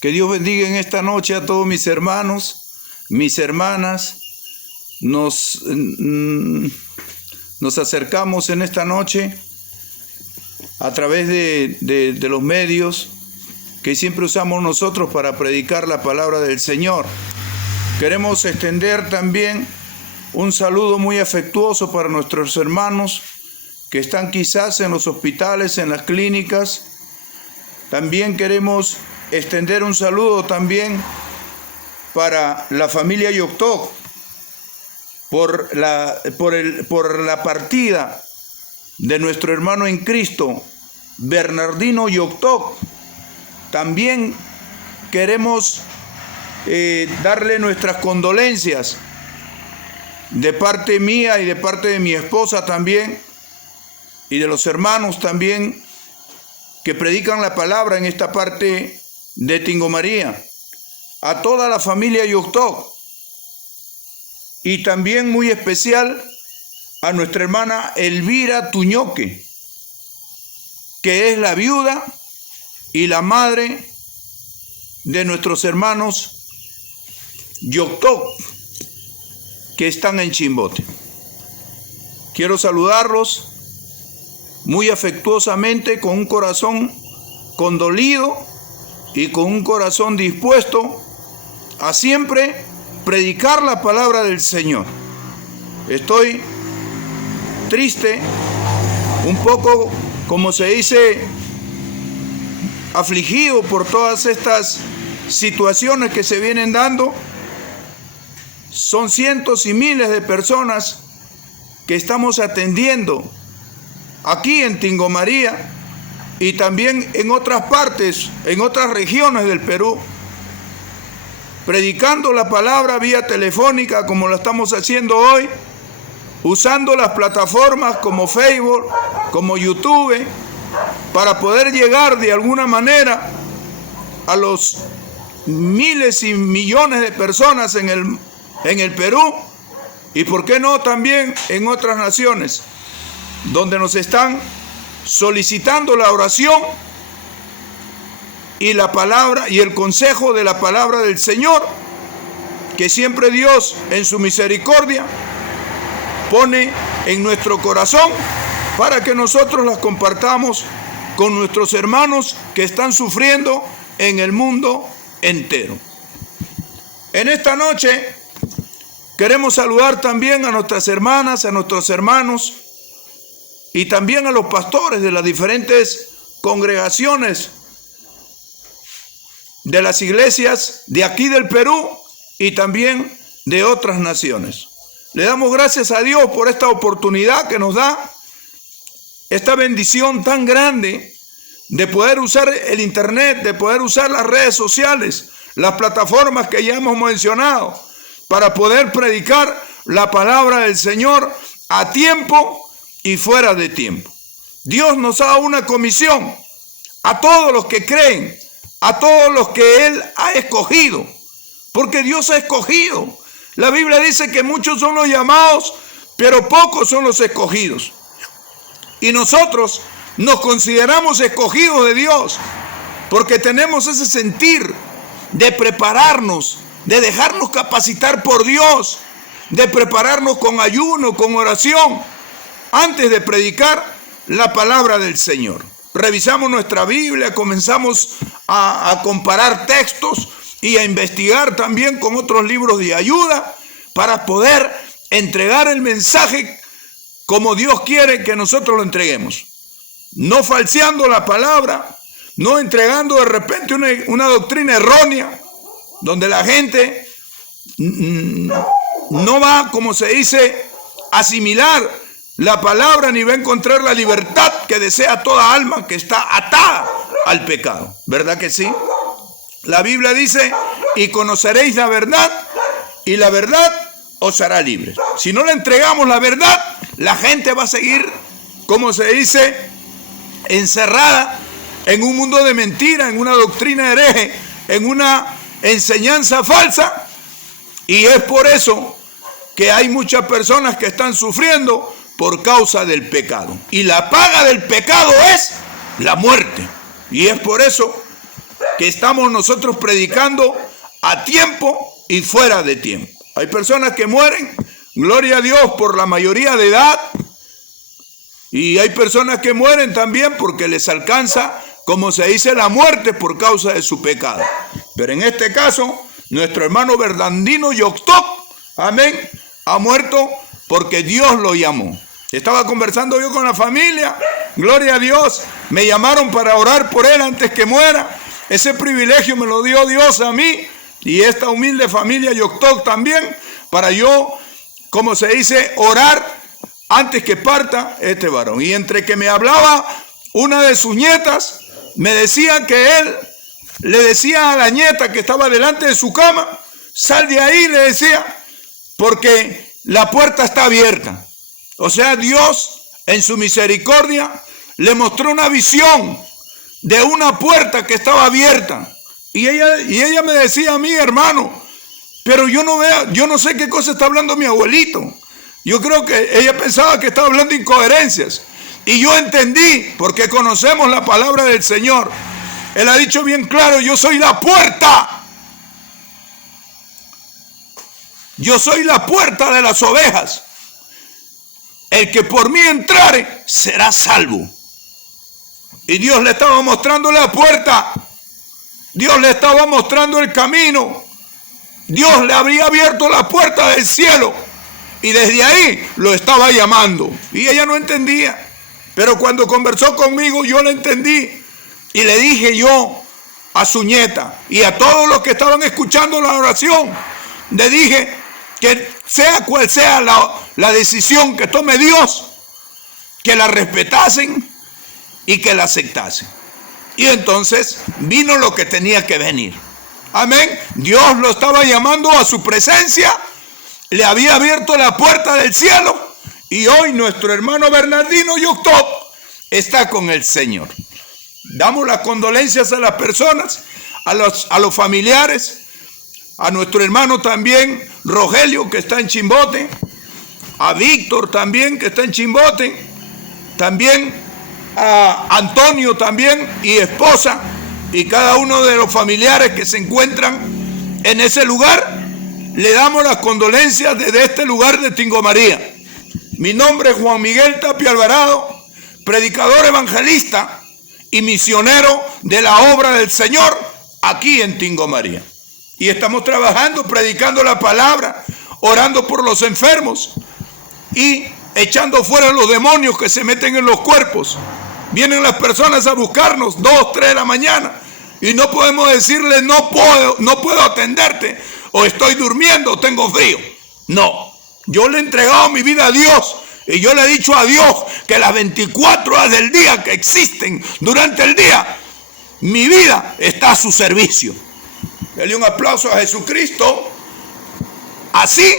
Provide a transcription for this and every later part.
Que Dios bendiga en esta noche a todos mis hermanos, mis hermanas. Nos acercamos en esta noche a través de los medios que siempre usamos nosotros para predicar la palabra del Señor. Queremos extender también un saludo muy afectuoso para nuestros hermanos que están quizás en los hospitales, en las clínicas. También queremos extender un saludo también para la familia Yoctoc por la partida de nuestro hermano en Cristo, Bernardino Yoctoc. También queremos darle nuestras condolencias de parte mía y de parte de mi esposa también, y de los hermanos también que predican la palabra en esta parte de Tingo María, a toda la familia Yoctoc, y también muy especial a nuestra hermana Elvira Tuñoque, que es la viuda y la madre de nuestros hermanos Yoctoc que están en Chimbote. Quiero saludarlos muy afectuosamente, con un corazón condolido y con un corazón dispuesto a siempre predicar la palabra del Señor. Estoy triste, un poco, como se dice, afligido por todas estas situaciones que se vienen dando. Son cientos y miles de personas que estamos atendiendo aquí en Tingo María y también en otras partes, en otras regiones del Perú, predicando la palabra vía telefónica como lo estamos haciendo hoy, usando las plataformas como Facebook, como YouTube, para poder llegar de alguna manera a los miles y millones de personas en el Perú, y por qué no también en otras naciones donde nos están solicitando la oración y la palabra y el consejo de la palabra del Señor, que siempre Dios en su misericordia pone en nuestro corazón para que nosotros las compartamos con nuestros hermanos que están sufriendo en el mundo entero. En esta noche queremos saludar también a nuestras hermanas, a nuestros hermanos y también a los pastores de las diferentes congregaciones de las iglesias de aquí del Perú y también de otras naciones. Le damos gracias a Dios por esta oportunidad que nos da, esta bendición tan grande de poder usar el internet, de poder usar las redes sociales, las plataformas que ya hemos mencionado, para poder predicar la palabra del Señor a tiempo y fuera de tiempo. Dios nos da una comisión a todos los que creen, a todos los que Él ha escogido, porque Dios ha escogido. La Biblia dice que muchos son los llamados, pero pocos son los escogidos. Y nosotros nos consideramos escogidos de Dios, porque tenemos ese sentir de prepararnos, de dejarnos capacitar por Dios, de prepararnos con ayuno, con oración, antes de predicar la palabra del Señor. Revisamos nuestra Biblia, comenzamos a comparar textos y a investigar también con otros libros de ayuda para poder entregar el mensaje como Dios quiere que nosotros lo entreguemos. No falseando la palabra, no entregando de repente una doctrina errónea, donde la gente no va, como se dice, a asimilar la palabra ni va a encontrar la libertad que desea toda alma que está atada al pecado. ¿Verdad que sí? La Biblia dice, y conoceréis la verdad, y la verdad os hará libres. Si no le entregamos la verdad, la gente va a seguir, como se dice, encerrada en un mundo de mentira, en una doctrina hereje, en una enseñanza falsa. Y es por eso que hay muchas personas que están sufriendo por causa del pecado. Y la paga del pecado es la muerte. Y es por eso que estamos nosotros predicando a tiempo y fuera de tiempo. Hay personas que mueren, gloria a Dios, por la mayoría de edad. Y hay personas que mueren también porque les alcanza, como se dice, la muerte por causa de su pecado. Pero en este caso, nuestro hermano Bernardino Yoctoc, amén, ha muerto porque Dios lo llamó. Estaba conversando yo con la familia, gloria a Dios, me llamaron para orar por él antes que muera. Ese privilegio me lo dio Dios a mí y esta humilde familia Yoctoc también, para yo, como se dice, orar antes que parta este varón. Y entre que me hablaba una de sus nietas, me decía que él le decía a la nieta que estaba delante de su cama, sal de ahí, le decía, porque la puerta está abierta. O sea, Dios en su misericordia le mostró una visión de una puerta que estaba abierta. Y ella me decía a mí, hermano, pero yo no sé qué cosa está hablando mi abuelito. Yo creo que ella pensaba que estaba hablando incoherencias. Y yo entendí, porque conocemos la palabra del Señor. Él ha dicho bien claro, yo soy la puerta. Yo soy la puerta de las ovejas. El que por mí entrare será salvo. Y Dios le estaba mostrando la puerta. Dios le estaba mostrando el camino. Dios le había abierto la puerta del cielo. Y desde ahí lo estaba llamando. Y ella no entendía. Pero cuando conversó conmigo yo la entendí. Y le dije yo a su nieta y a todos los que estaban escuchando la oración, le dije que sea cual sea la decisión que tome Dios, que la respetasen y que la aceptasen. Y entonces vino lo que tenía que venir. Amén. Dios lo estaba llamando a su presencia. Le había abierto la puerta del cielo y hoy nuestro hermano Bernardino Yoctoc está con el Señor. Damos las condolencias a las personas, a los familiares, a nuestro hermano también Rogelio que está en Chimbote, a Víctor también que está en Chimbote, también a Antonio también y esposa y cada uno de los familiares que se encuentran en ese lugar. Le damos las condolencias desde este lugar de Tingo María. Mi nombre es Juan Miguel Tapia Alvarado, predicador evangelista y misionero de la obra del Señor aquí en Tingo María. Y estamos trabajando, predicando la palabra, orando por los enfermos y echando fuera los demonios que se meten en los cuerpos. Vienen las personas a buscarnos 2, 3 de la mañana y no podemos decirles no puedo atenderte, o estoy durmiendo, o tengo frío. No, yo le he entregado mi vida a Dios y yo le he dicho a Dios que las 24 horas del día que existen durante el día, mi vida está a su servicio. Dale un aplauso a Jesucristo. Así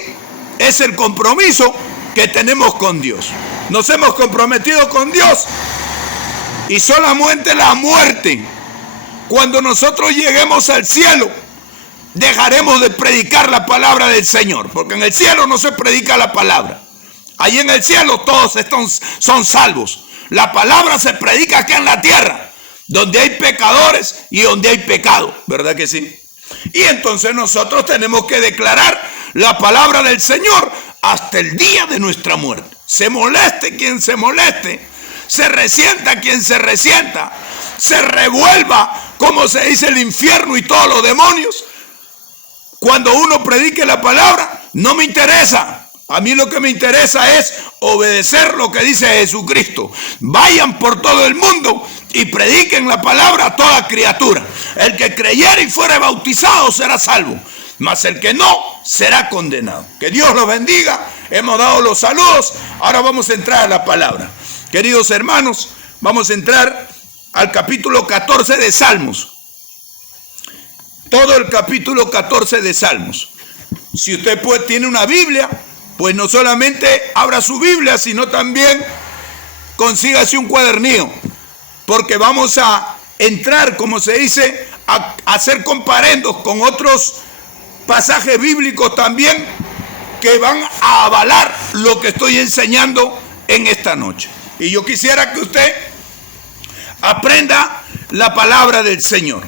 es el compromiso que tenemos con Dios. Nos hemos comprometido con Dios y solamente la muerte, cuando nosotros lleguemos al cielo, dejaremos de predicar la palabra del Señor, porque en el cielo no se predica la palabra. Allí en el cielo todos son salvos. La palabra se predica acá en la tierra, donde hay pecadores y donde hay pecado, ¿verdad que sí? Y entonces nosotros tenemos que declarar la palabra del Señor hasta el día de nuestra muerte. Se moleste quien se moleste, se resienta quien se resienta, se revuelva, como se dice, el infierno y todos los demonios. Cuando uno predique la palabra, no me interesa. A mí lo que me interesa es obedecer lo que dice Jesucristo. Vayan por todo el mundo y prediquen la palabra a toda criatura. El que creyere y fuere bautizado será salvo, mas el que no será condenado. Que Dios los bendiga. Hemos dado los saludos. Ahora vamos a entrar a la palabra. Queridos hermanos, vamos a entrar al capítulo 14 de Salmos. Todo el capítulo 14 de Salmos. Si usted tiene una Biblia, pues no solamente abra su Biblia, sino también consígase un cuadernillo, porque vamos a entrar, como se dice, a hacer comparendos con otros pasajes bíblicos también que van a avalar lo que estoy enseñando en esta noche. Y yo quisiera que usted aprenda la palabra del Señor.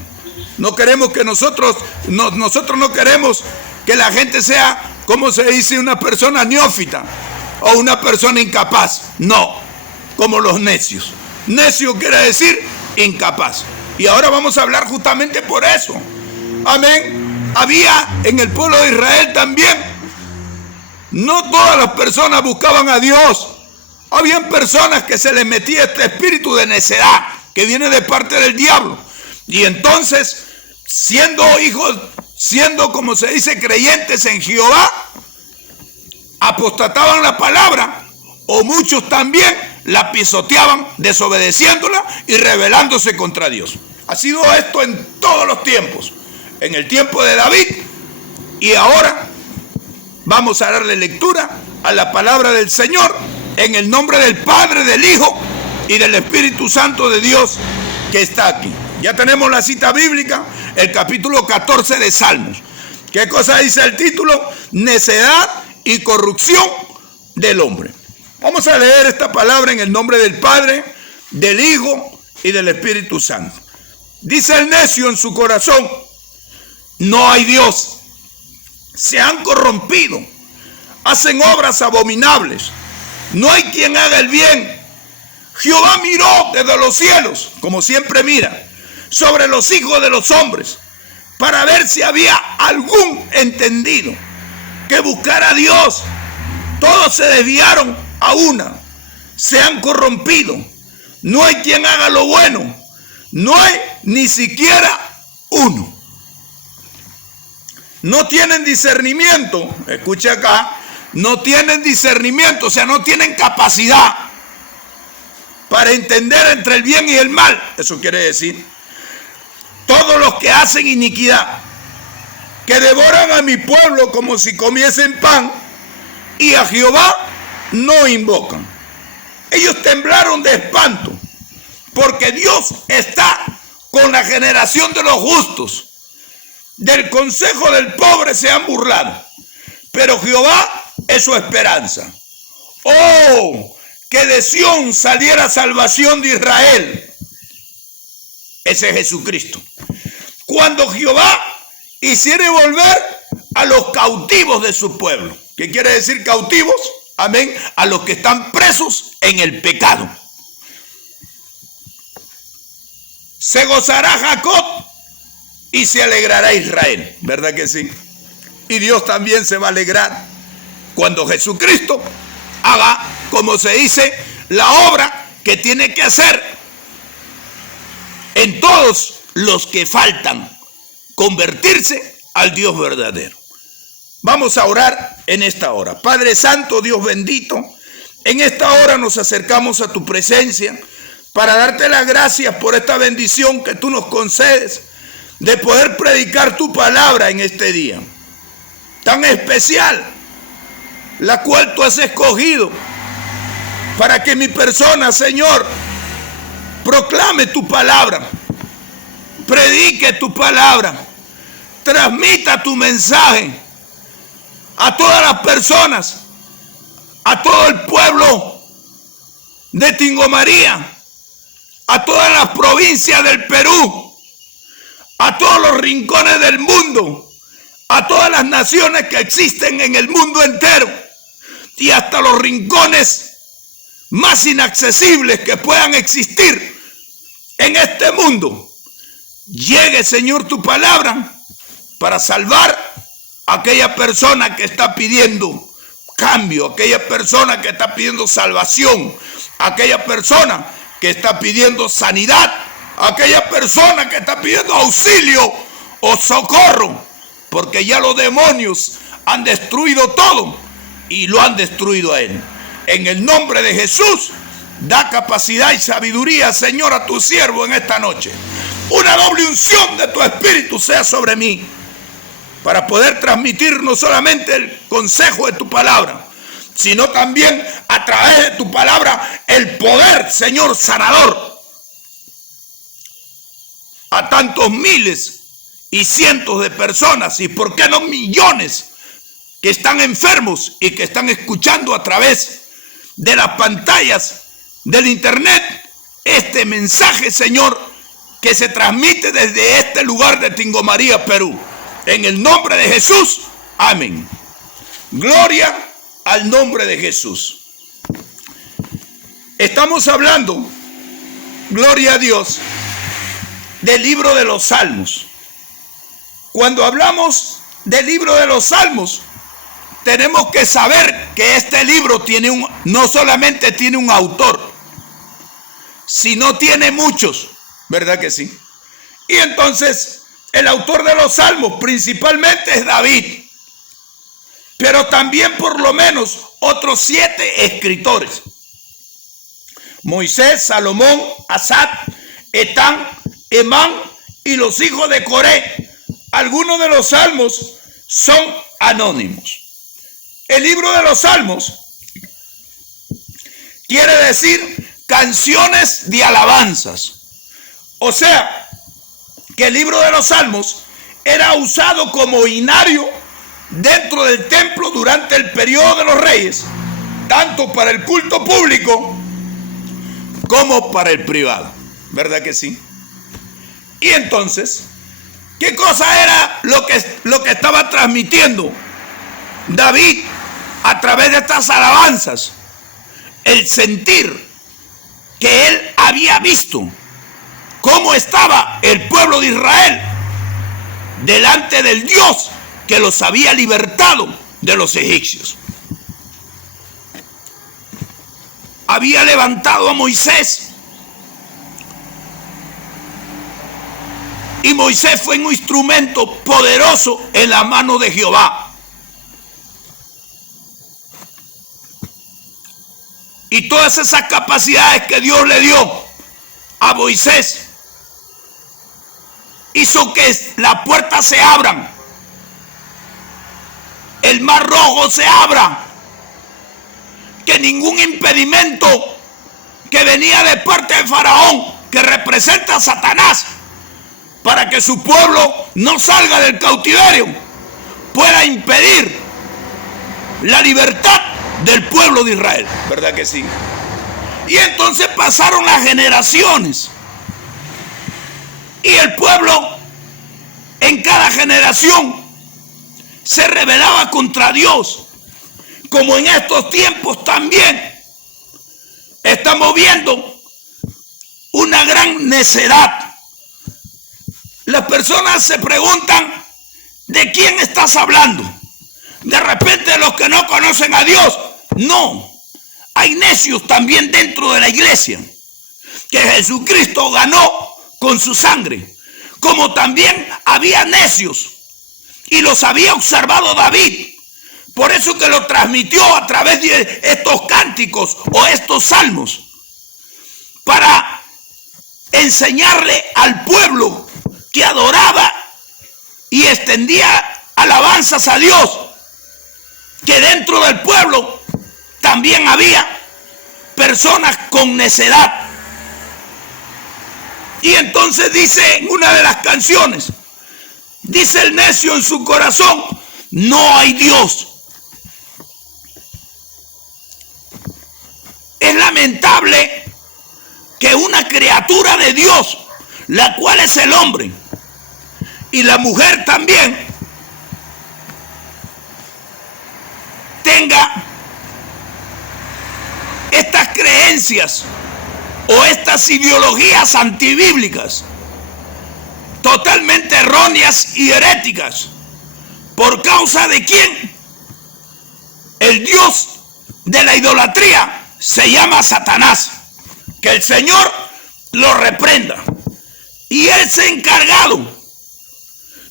No queremos que nosotros no queremos que la gente sea, como se dice, una persona neófita o una persona incapaz. No, como los necios. Necio quiere decir incapaz. Y ahora vamos a hablar justamente por eso. Amén. Había en el pueblo de Israel también, no todas las personas buscaban a Dios. Habían personas que se les metía este espíritu de necedad que viene de parte del diablo. Y entonces, siendo como se dice, creyentes en Jehová, apostataban la palabra, o muchos también la pisoteaban, desobedeciéndola y rebelándose contra Dios. Ha sido esto en todos los tiempos, en el tiempo de David, y ahora vamos a darle lectura a la palabra del Señor en el nombre del Padre, del Hijo y del Espíritu Santo de Dios que está aquí. Ya tenemos la cita bíblica, el capítulo 14 de Salmos. ¿Qué cosa dice el título? Necedad y corrupción del hombre. Vamos a leer esta palabra en el nombre del Padre, del Hijo y del Espíritu Santo. Dice el necio en su corazón: no hay Dios. Se han corrompido, hacen obras abominables. No hay quien haga el bien. Jehová miró desde los cielos, como siempre mira, sobre los hijos de los hombres, para ver si había algún entendido que buscara a Dios. Todos se desviaron a una, se han corrompido. No hay quien haga lo bueno, no hay ni siquiera uno. No tienen discernimiento, escuche acá, no tienen discernimiento, o sea, no tienen capacidad para entender entre el bien y el mal. Eso quiere decir, todos los que hacen iniquidad, que devoran a mi pueblo como si comiesen pan, y a Jehová no invocan. Ellos temblaron de espanto, porque Dios está con la generación de los justos. Del consejo del pobre se han burlado, pero Jehová es su esperanza. Oh, que de Sión saliera salvación de Israel. Ese es Jesucristo. Cuando Jehová hiciere volver a los cautivos de su pueblo. ¿Qué quiere decir cautivos? Amén. A los que están presos en el pecado. Se gozará Jacob y se alegrará Israel. ¿Verdad que sí? Y Dios también se va a alegrar cuando Jesucristo haga, como se dice, la obra que tiene que hacer en todos los que faltan convertirse al Dios verdadero. Vamos a orar en esta hora. Padre Santo, Dios bendito, en esta hora nos acercamos a tu presencia para darte las gracias por esta bendición que tú nos concedes de poder predicar tu palabra en este día tan especial, la cual tú has escogido para que mi persona, Señor, proclame tu palabra, predique tu palabra, transmita tu mensaje a todas las personas, a todo el pueblo de Tingomaría, a todas las provincias del Perú, a todos los rincones del mundo, a todas las naciones que existen en el mundo entero y hasta los rincones más inaccesibles que puedan existir en este mundo. Llegue, Señor, tu palabra para salvar a aquella persona que está pidiendo cambio, aquella persona que está pidiendo salvación, aquella persona que está pidiendo sanidad, aquella persona que está pidiendo auxilio o socorro, porque ya los demonios han destruido todo y lo han destruido a él. En el nombre de Jesús, da capacidad y sabiduría, Señor, a tu siervo en esta noche. Una doble unción de tu Espíritu sea sobre mí, para poder transmitir no solamente el consejo de tu palabra, sino también a través de tu palabra el poder, Señor, sanador a tantos miles y cientos de personas, y por qué no millones, que están enfermos y que están escuchando a través de las pantallas del internet este mensaje, Señor, que se transmite desde este lugar de Tingomaría, Perú. En el nombre de Jesús, amén. Gloria al nombre de Jesús. Estamos hablando, gloria a Dios, del libro de los Salmos. Cuando hablamos del libro de los Salmos, tenemos que saber que este libro no solamente tiene un autor, sino tiene muchos, ¿verdad que sí? Y entonces, el autor de los Salmos principalmente es David, pero también por lo menos otros 7 escritores: Moisés, Salomón, Asaf, Etán, Emán y los hijos de Coré. Algunos de los salmos son anónimos. El libro de los Salmos quiere decir canciones de alabanzas. O sea, que el libro de los Salmos era usado como himnario dentro del templo durante el periodo de los reyes, tanto para el culto público como para el privado. ¿Verdad que sí? Y entonces, ¿qué cosa era lo que estaba transmitiendo David a través de estas alabanzas? El sentir que él había visto cómo estaba el pueblo de Israel delante del Dios que los había libertado de los egipcios. Había levantado a Moisés, y Moisés fue un instrumento poderoso en la mano de Jehová. Y todas esas capacidades que Dios le dio a Moisés hizo que las puertas se abran, el mar rojo se abra, que ningún impedimento que venía de parte de Faraón, que representa a Satanás, para que su pueblo no salga del cautiverio, pueda impedir la libertad del pueblo de Israel. ¿Verdad que sí? Y entonces pasaron las generaciones, y el pueblo en cada generación se rebelaba contra Dios, como en estos tiempos también estamos viendo una gran necedad. Las personas se preguntan, ¿de quién estás hablando? De repente los que no conocen a Dios. No, hay necios también dentro de la iglesia, que Jesucristo ganó con su sangre, como también había necios, y los había observado David. Por eso que lo transmitió a través de estos cánticos o estos salmos, para enseñarle al pueblo que adoraba y extendía alabanzas a Dios, que dentro del pueblo también había personas con necedad. Y entonces dice en una de las canciones, dice el necio en su corazón, no hay Dios. Es lamentable que una criatura de Dios, la cual es el hombre, y la mujer también, tenga estas creencias o estas ideologías antibíblicas, totalmente erróneas y heréticas. ¿Por causa de quién? El Dios de la idolatría se llama Satanás. Que el Señor lo reprenda. Y Él se ha encargado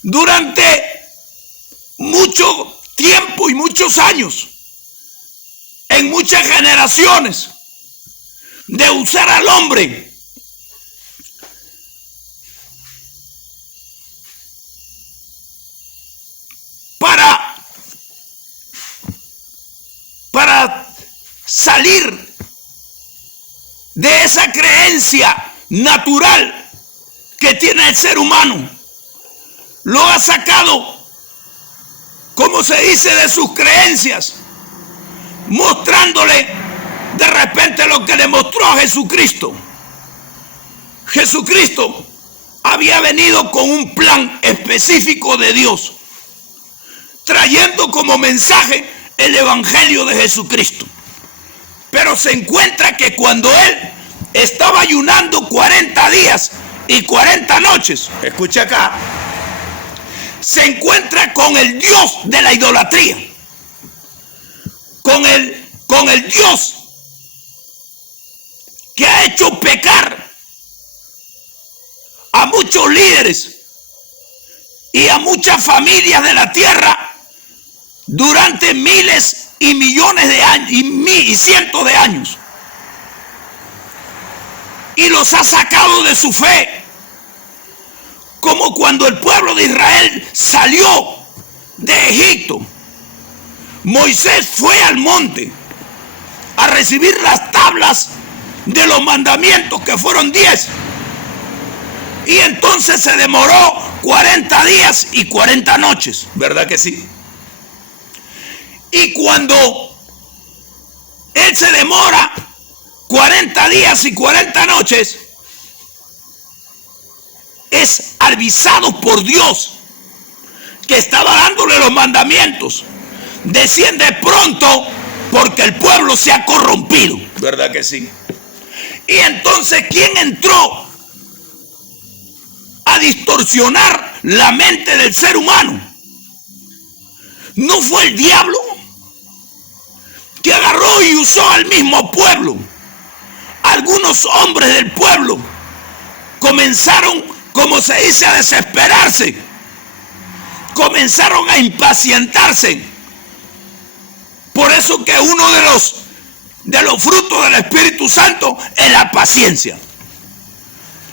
durante mucho tiempo y muchos años, en muchas generaciones, de usar al hombre para salir de esa creencia natural que tiene el ser humano. Lo ha sacado, como se dice, de sus creencias, mostrándole de repente lo que le mostró a Jesucristo. Jesucristo había venido con un plan específico de Dios, trayendo como mensaje el evangelio de Jesucristo. Pero se encuentra que cuando él estaba ayunando 40 días y 40 noches, escucha acá, se encuentra con el Dios de la idolatría, con el Dios que ha hecho pecar a muchos líderes y a muchas familias de la tierra durante miles y millones de años y cientos de años, y los ha sacado de su fe, como cuando el pueblo de Israel salió de Egipto. Moisés fue al monte a recibir las tablas de los mandamientos, que fueron 10, y entonces se demoró 40 días y 40 noches, ¿verdad que sí? Y cuando él se demora 40 días y 40 noches, es avisado por Dios que estaba dándole los mandamientos: desciende pronto porque el pueblo se ha corrompido, ¿verdad que sí? Y entonces, ¿quién entró a distorsionar la mente del ser humano? ¿No fue el diablo, que agarró y usó al mismo pueblo? Algunos hombres del pueblo comenzaron, como se dice, a desesperarse, comenzaron a impacientarse. Por eso que uno de los frutos del Espíritu Santo es la paciencia.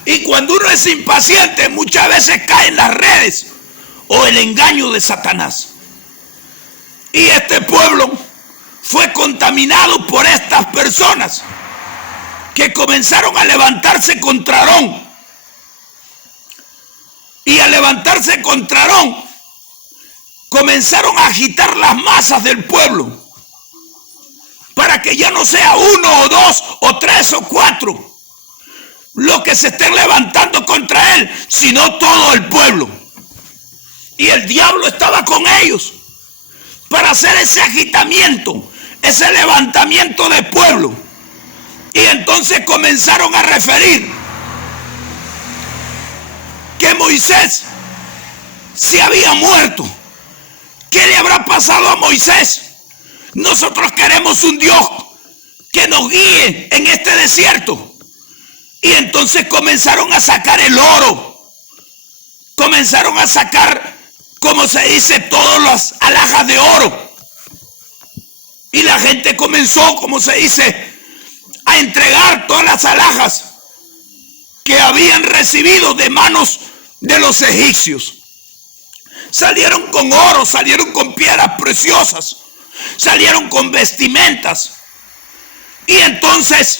Y cuando uno es impaciente, muchas veces cae en las redes o el engaño de Satanás. Y este pueblo fue contaminado por estas personas que comenzaron a levantarse contra Aarón. Y al levantarse contra Aarón, comenzaron a agitar las masas del pueblo, para que ya no sea uno o dos o tres o cuatro los que se estén levantando contra él, sino todo el pueblo. Y el diablo estaba con ellos para hacer ese agitamiento, ese levantamiento de pueblo. Y entonces comenzaron a referir que Moisés se había muerto. ¿Qué le habrá pasado a Moisés? Nosotros queremos un Dios que nos guíe en este desierto. Y entonces comenzaron a sacar el oro, comenzaron a sacar, como se dice, todas las alhajas de oro. Y la gente comenzó, como se dice, a entregar todas las alhajas que habían recibido de manos de los egipcios. Salieron con oro, salieron con piedras preciosas, salieron con vestimentas. Y entonces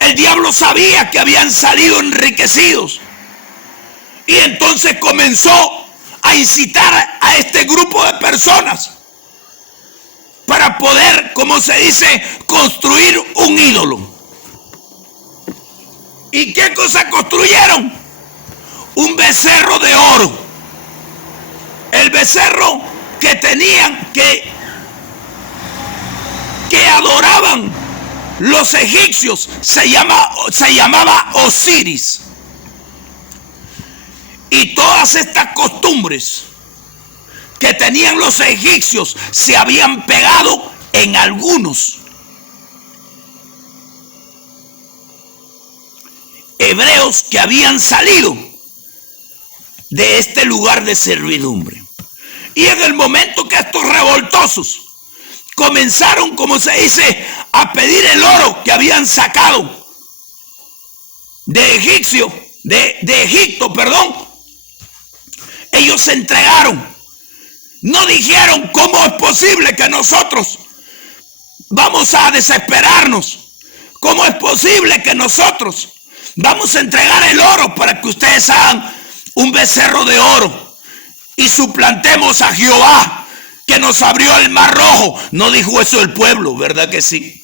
el diablo sabía que habían salido enriquecidos. Y entonces comenzó a incitar a este grupo de personas para poder, como se dice, construir un ídolo. ¿Y qué cosa construyeron? Un becerro de oro. El becerro que tenían, que adoraban los egipcios, se llamaba Osiris. Y todas estas costumbres que tenían los egipcios se habían pegado en algunos hebreos que habían salido de este lugar de servidumbre. Y en el momento que estos revoltosos comenzaron, como se dice, a pedir el oro que habían sacado de Egipto, ellos se entregaron. No dijeron: ¿cómo es posible que nosotros vamos a desesperarnos? ¿Cómo es posible que nosotros vamos a entregar el oro para que ustedes hagan un becerro de oro y suplantemos a Jehová, que nos abrió el mar rojo? No dijo eso el pueblo, ¿verdad que sí?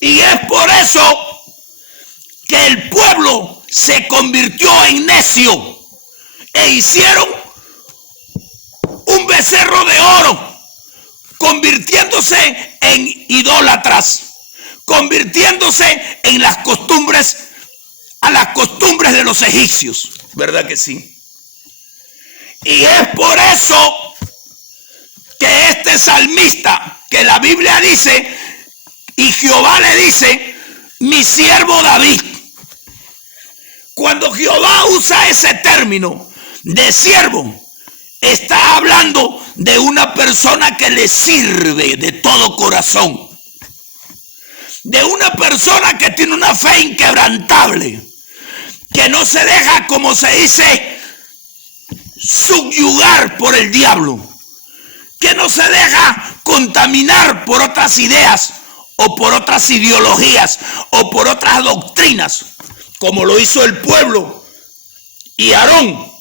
Y es por eso que el pueblo se convirtió en necio e hicieron un becerro de oro, convirtiéndose en idólatras, convirtiéndose en las costumbres, a las costumbres de los egipcios, ¿verdad que sí? Y es por eso que este salmista, que la Biblia dice, y Jehová le dice, mi siervo David. Cuando Jehová usa ese término de siervo, está hablando de una persona que le sirve de todo corazón, de una persona que tiene una fe inquebrantable, que no se deja, como se dice, subyugar por el diablo, que no se deja contaminar por otras ideas o por otras ideologías o por otras doctrinas, como lo hizo el pueblo y Aarón,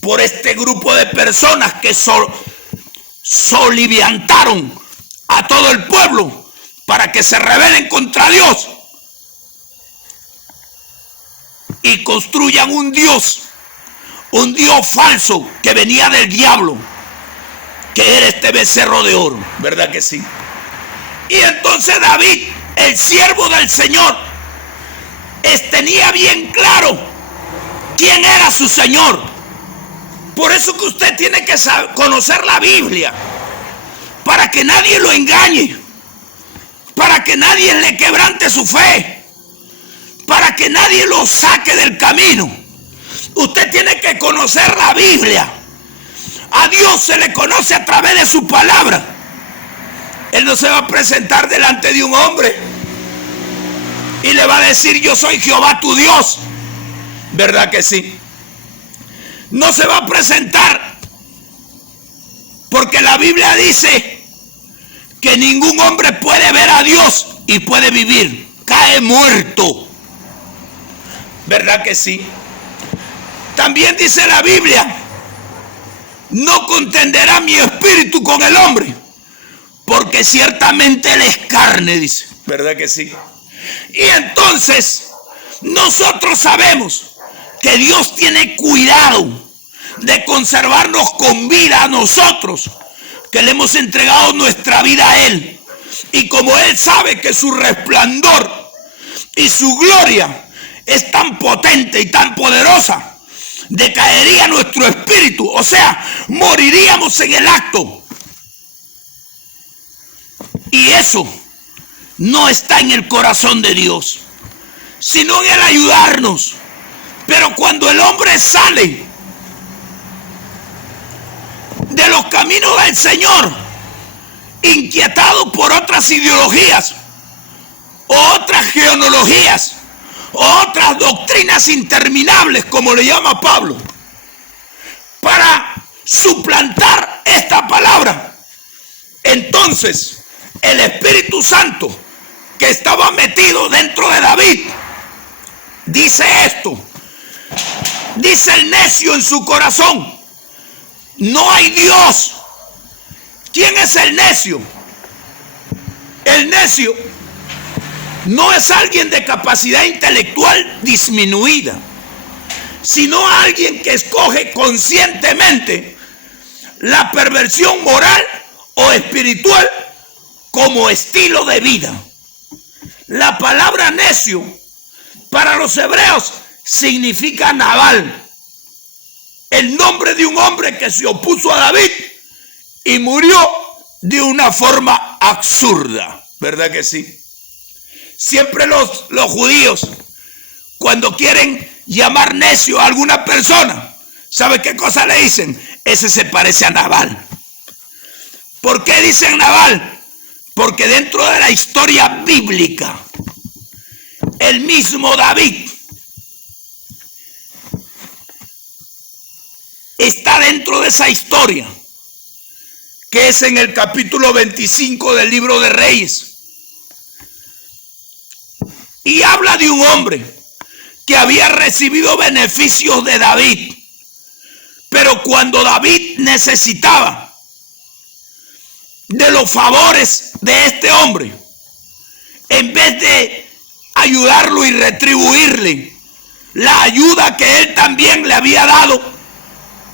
por este grupo de personas que soliviantaron a todo el pueblo para que se rebelen contra Dios y construyan un Dios falso que venía del diablo, que era este becerro de oro, ¿verdad que sí? Y entonces David, el siervo del Señor, tenía bien claro quién era su Señor. Por eso que usted tiene que conocer la Biblia, para que nadie lo engañe, para que nadie le quebrante su fe, para que nadie lo saque del camino. Usted tiene que conocer la Biblia. A Dios se le conoce a través de su palabra. Él no se va a presentar delante de un hombre y le va a decir, yo soy Jehová tu Dios, ¿verdad que sí? No se va a presentar, porque la Biblia dice que ningún hombre puede ver a Dios y puede vivir, cae muerto, ¿verdad que sí? También dice la Biblia, no contenderá mi espíritu con el hombre, porque ciertamente él es carne, dice, ¿verdad que sí? Y entonces nosotros sabemos que Dios tiene cuidado de conservarnos con vida a nosotros, que le hemos entregado nuestra vida a Él. Y como Él sabe que su resplandor y su gloria es tan potente y tan poderosa, decaería nuestro espíritu, o sea, moriríamos en el acto. Y eso no está en el corazón de Dios, sino en el ayudarnos. Pero cuando el hombre sale de los caminos del Señor, inquietado por otras ideologías, o otras genealogías, o otras doctrinas interminables, como le llama Pablo, para suplantar esta palabra, entonces el Espíritu Santo que estaba metido dentro de David dice esto. Dice el necio en su corazón, no hay Dios. ¿Quién es el necio? El necio no es alguien de capacidad intelectual disminuida, sino alguien que escoge conscientemente la perversión moral o espiritual como estilo de vida. La palabra necio para los hebreos significa Nabal, el nombre de un hombre que se opuso a David y murió de una forma absurda, ¿verdad que sí? Siempre los judíos, cuando quieren llamar necio a alguna persona, ¿sabe qué cosa le dicen? Ese se parece a Nabal. ¿Por qué dicen Nabal? Porque dentro de la historia bíblica, el mismo David está dentro de esa historia, que es en el capítulo 25 del libro de Reyes. Y habla de un hombre que había recibido beneficios de David, pero cuando David necesitaba de los favores de este hombre, en vez de ayudarlo y retribuirle la ayuda que él también le había dado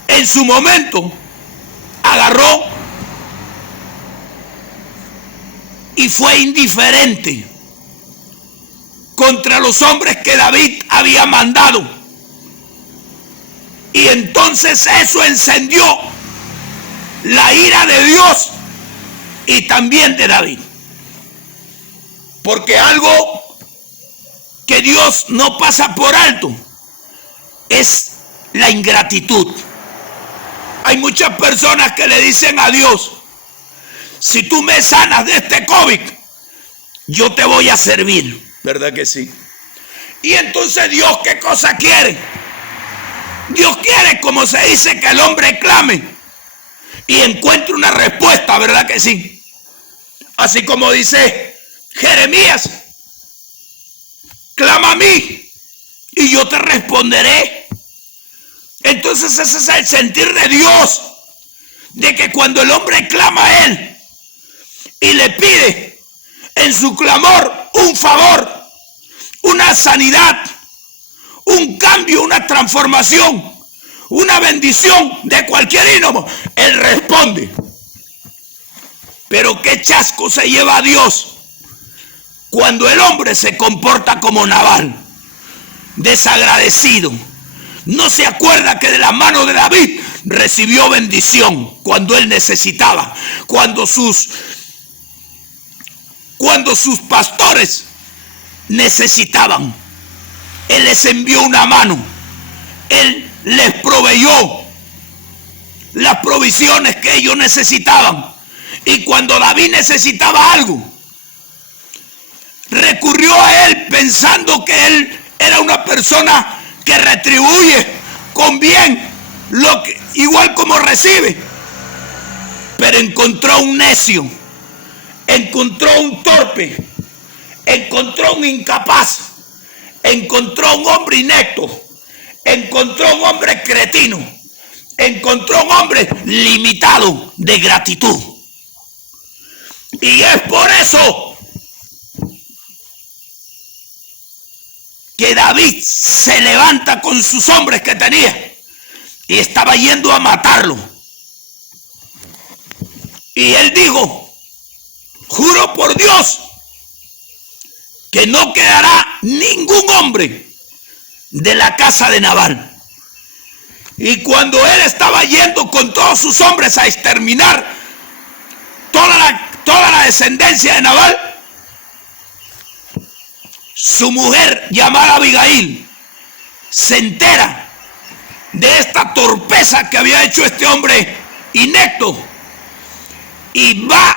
en su momento, agarró y fue indiferente contra los hombres que David había mandado. Y entonces eso encendió la ira de Dios y también de David. Porque algo que Dios no pasa por alto es la ingratitud. Hay muchas personas que le dicen a Dios: si tú me sanas de este COVID, yo te voy a servir. ¿Verdad que sí? Y entonces Dios, ¿qué cosa quiere? Dios quiere, como se dice, que el hombre clame y encuentre una respuesta. ¿Verdad que sí? Así como dice Jeremías: clama a mí y yo te responderé. Entonces ese es el sentir de Dios, de que cuando el hombre clama a él y le pide en su clamor un favor, una sanidad, un cambio, una transformación, una bendición de cualquier ínomo, él responde. Pero qué chasco se lleva a Dios cuando el hombre se comporta como Nabal, desagradecido. No se acuerda que de la mano de David recibió bendición cuando él necesitaba, cuando sus pastores necesitaban. Él les envió una mano, él les proveyó las provisiones que ellos necesitaban. Y cuando David necesitaba algo, recurrió a él pensando que él era una persona que retribuye con bien lo que, igual como recibe. Pero encontró un necio, encontró un torpe, encontró un incapaz, encontró un hombre inepto, encontró un hombre cretino, encontró un hombre limitado de gratitud. Y es por eso que David se levanta con sus hombres que tenía y estaba yendo a matarlo. Y él dijo: juro por Dios que no quedará ningún hombre de la casa de Nabal. Y cuando él estaba yendo con todos sus hombres a exterminar toda la descendencia de Nabal, su mujer, llamada Abigail, se entera de esta torpeza que había hecho este hombre inepto y va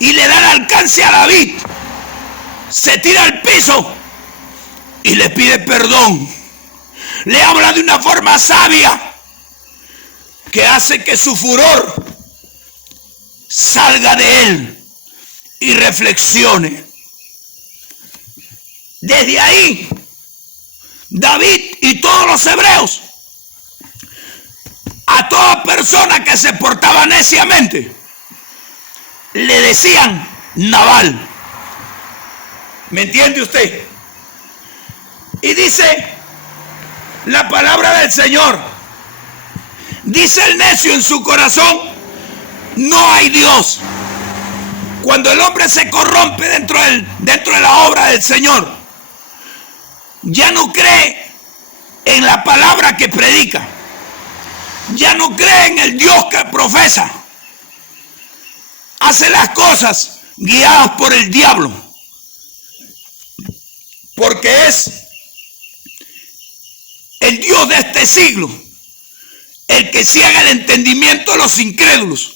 y le da el alcance a David, se tira al piso y le pide perdón. Le habla de una forma sabia que hace que su furor salga de él y reflexione. Desde ahí, David y todos los hebreos, a toda persona que se portaba neciamente, le decían Nabal. ¿Me entiende usted? Y dice la palabra del Señor, dice el necio en su corazón: no hay Dios. Cuando el hombre se corrompe dentro de la obra del Señor, ya no cree en la palabra que predica, ya no cree en el Dios que profesa, hace las cosas guiadas por el diablo, porque es el Dios de este siglo el que ciega el entendimiento de los incrédulos,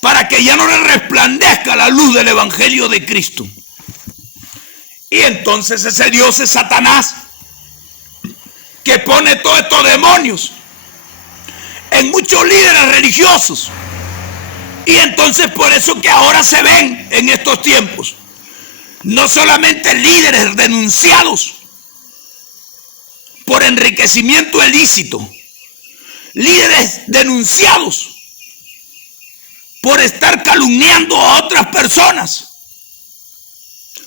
para que ya no le resplandezca la luz del evangelio de Cristo. Y entonces ese Dios es Satanás, que pone todos estos demonios en muchos líderes religiosos. Y entonces por eso que ahora se ven en estos tiempos no solamente líderes denunciados por enriquecimiento ilícito, líderes denunciados por estar calumniando a otras personas,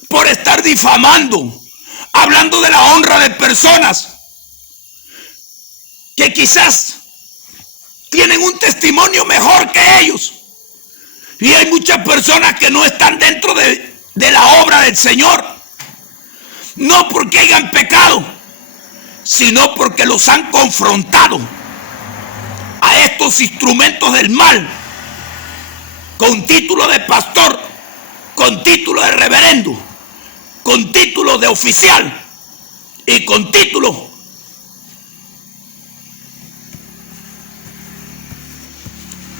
por estar difamando, hablando de la honra de personas que quizás tienen un testimonio mejor que ellos. Y hay muchas personas que no están dentro de la obra del Señor. No porque hayan pecado, sino porque los han confrontado a estos instrumentos del mal, con título de pastor, con título de reverendo, con título de oficial y con título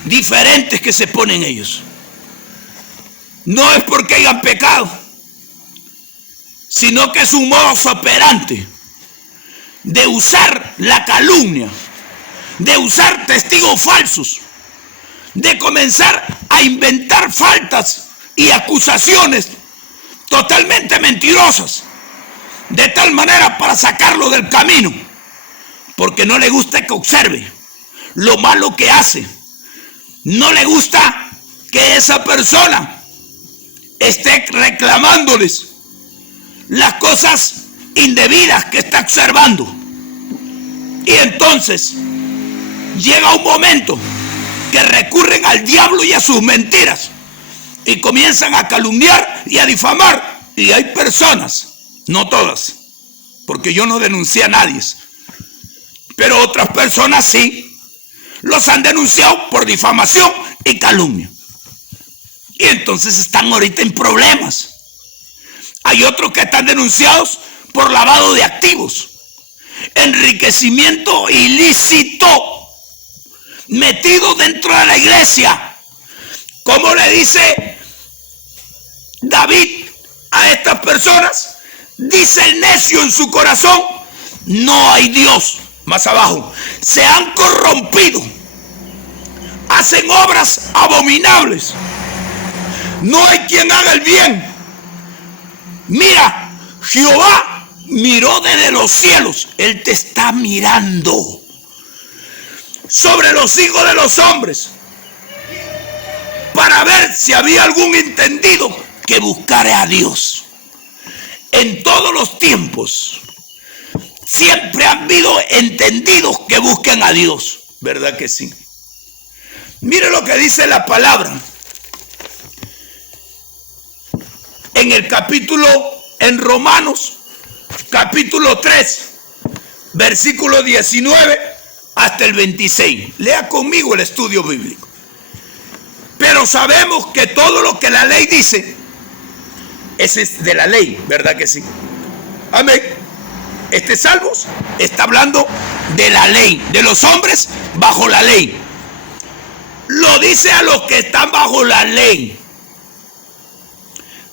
diferentes que se ponen ellos. No es porque hayan pecado, sino que es un modus operandi de usar la calumnia, de usar testigos falsos, de comenzar a inventar faltas y acusaciones totalmente mentirosas, de tal manera para sacarlo del camino, porque no le gusta que observe lo malo que hace, no le gusta que esa persona esté reclamándoles las cosas indebidas que está observando. Y entonces llega un momento que recurren al diablo y a sus mentiras y comienzan a calumniar y a difamar. Y hay personas, no todas, porque yo no denuncié a nadie, pero otras personas sí los han denunciado por difamación y calumnia. Y entonces están ahorita en problemas. Hay otros que están denunciados por lavado de activos, enriquecimiento ilícito metido dentro de la iglesia. ¿Cómo le dice David a estas personas? Dice el necio en su corazón, no hay Dios. Más abajo, se han corrompido, hacen obras abominables, no hay quien haga el bien. Mira, Jehová miró desde los cielos, Él te está mirando sobre los hijos de los hombres para ver si había algún entendido que buscara a Dios. En todos los tiempos siempre han habido entendidos que busquen a Dios, ¿verdad que sí? Mire lo que dice la palabra en el capítulo, en Romanos, capítulo 3, versículo 19 hasta el 26. Lea conmigo el estudio bíblico. Pero sabemos que todo lo que la ley dice, es de la ley, ¿verdad que sí? Amén. Este Salmos está hablando de la ley, de los hombres bajo la ley. Lo dice a los que están bajo la ley,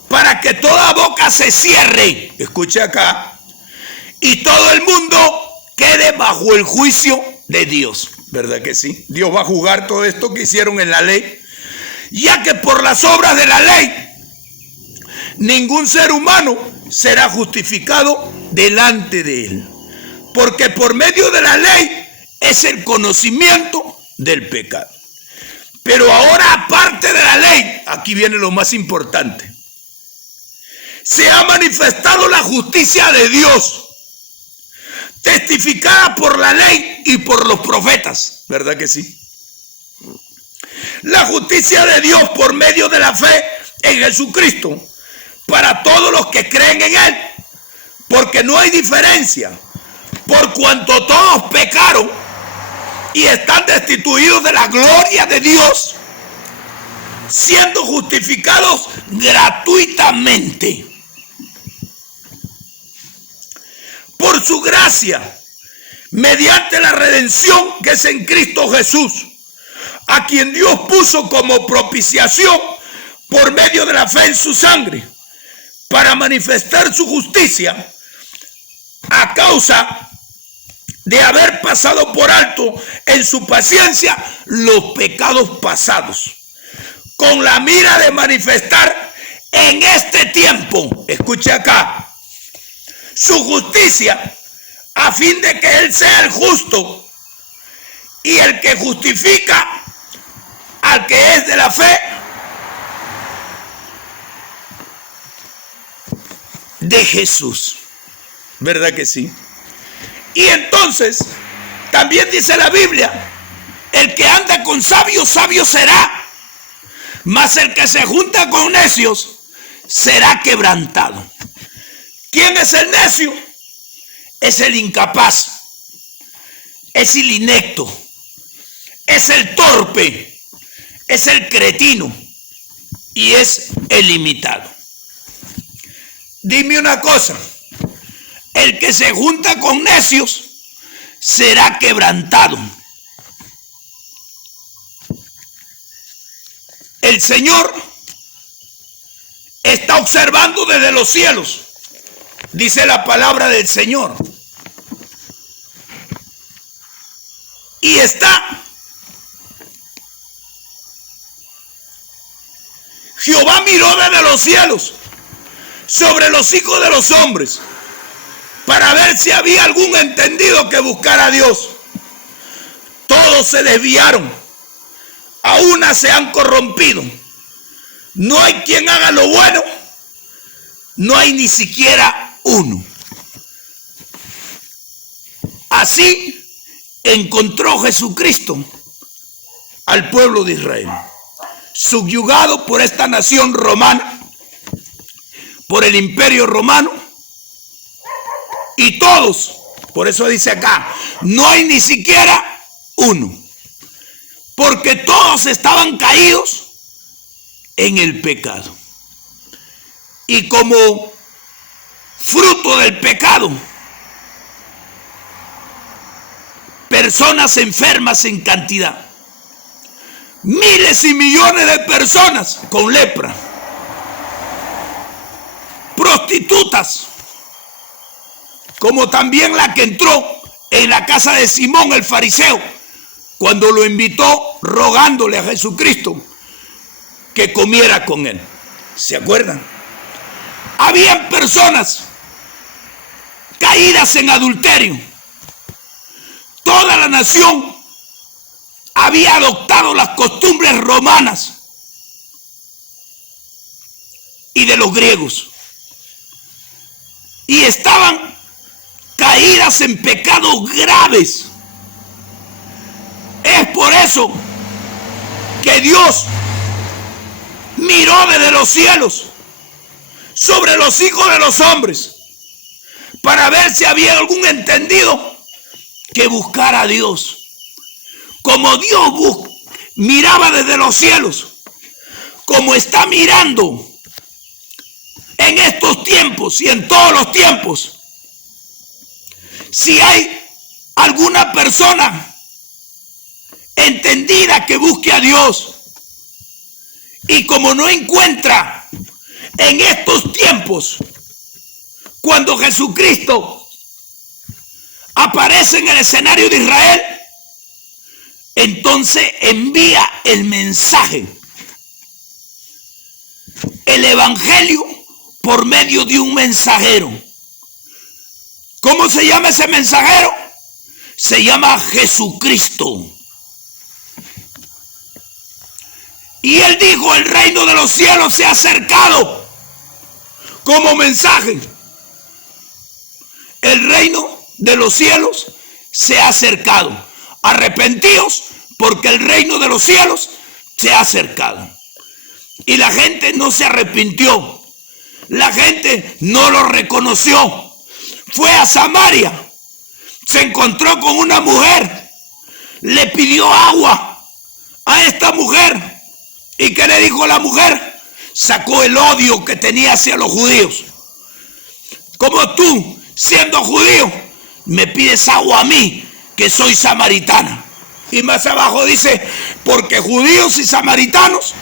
para que toda boca se cierre, escuche acá, y todo el mundo quede bajo el juicio de Dios, ¿verdad que sí? Dios va a juzgar todo esto que hicieron en la ley, ya que por las obras de la ley ningún ser humano será justificado delante de él, porque por medio de la ley es el conocimiento del pecado. Pero ahora, aparte de la ley, aquí viene lo más importante, se ha manifestado la justicia de Dios, testificada por la ley y por los profetas, ¿verdad que sí? La justicia de Dios por medio de la fe en Jesucristo, para todos los que creen en Él, porque no hay diferencia, por cuanto todos pecaron y están destituidos de la gloria de Dios, siendo justificados gratuitamente por su gracia, mediante la redención que es en Cristo Jesús, a quien Dios puso como propiciación por medio de la fe en su sangre, para manifestar su justicia a causa de haber pasado por alto en su paciencia los pecados pasados, con la mira de manifestar en este tiempo, escuche acá, su justicia, a fin de que Él sea el justo y el que justifica al que es de la fe de Jesús. ¿Verdad que sí? Y entonces, también dice la Biblia, el que anda con sabios, sabio será, mas el que se junta con necios será quebrantado. ¿Quién es el necio? Es el incapaz, es el inepto, es el torpe, es el cretino y es el limitado. Dime una cosa, el que se junta con necios será quebrantado. El Señor está observando desde los cielos, dice la palabra del Señor, y Jehová miró desde los cielos sobre los hijos de los hombres para ver si había algún entendido que buscara a Dios. Todos se desviaron, a una se han corrompido. No hay quien haga lo bueno, no hay ni siquiera uno. Así encontró Jesucristo al pueblo de Israel, subyugado por esta nación romana, por el imperio romano, y todos, por eso dice acá, no hay ni siquiera uno, porque todos estaban caídos en el pecado. Y como fruto del pecado, personas enfermas en cantidad, miles y millones de personas con lepra, prostitutas, como también la que entró en la casa de Simón el fariseo cuando lo invitó rogándole a Jesucristo que comiera con él. ¿Se acuerdan? Habían personas caídas en adulterio. Toda la nación había adoptado las costumbres romanas y de los griegos, y estaban caídas en pecados graves. Es por eso que Dios miró desde los cielos sobre los hijos de los hombres para ver si había algún entendido que buscara a Dios. Como Dios miraba desde los cielos, como está mirando en estos tiempos y en todos los tiempos, si hay alguna persona entendida que busque a Dios, y como no encuentra en estos tiempos, cuando Jesucristo aparece en el escenario de Israel, entonces envía el mensaje, el evangelio, por medio de un mensajero. ¿Cómo se llama ese mensajero? Se llama Jesucristo. Y él dijo, el reino de los cielos se ha acercado, como mensaje. El reino de los cielos se ha acercado. Arrepentíos, porque el reino de los cielos se ha acercado. Y la gente no se arrepintió. La gente no lo reconoció. Fue a Samaria, se encontró con una mujer, le pidió agua a esta mujer. ¿Y qué le dijo la mujer? Sacó el odio que tenía hacia los judíos. Como tú, siendo judío, me pides agua a mí, que soy samaritana. Y más abajo dice, porque judíos y samaritanos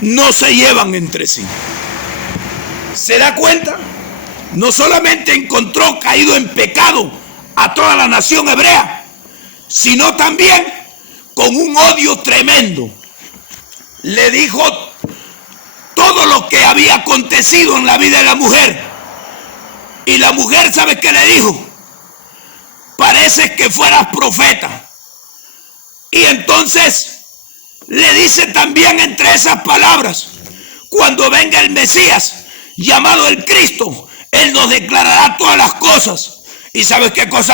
no se llevan entre sí. ¿Se da cuenta? No solamente encontró caído en pecado a toda la nación hebrea, sino también con un odio tremendo. Le dijo todo lo que había acontecido en la vida de la mujer. Y la mujer, ¿sabe qué le dijo? Parece que fueras profeta. Y entonces le dice también entre esas palabras, cuando venga el Mesías, llamado el Cristo, Él nos declarará todas las cosas. ¿Y sabes qué cosa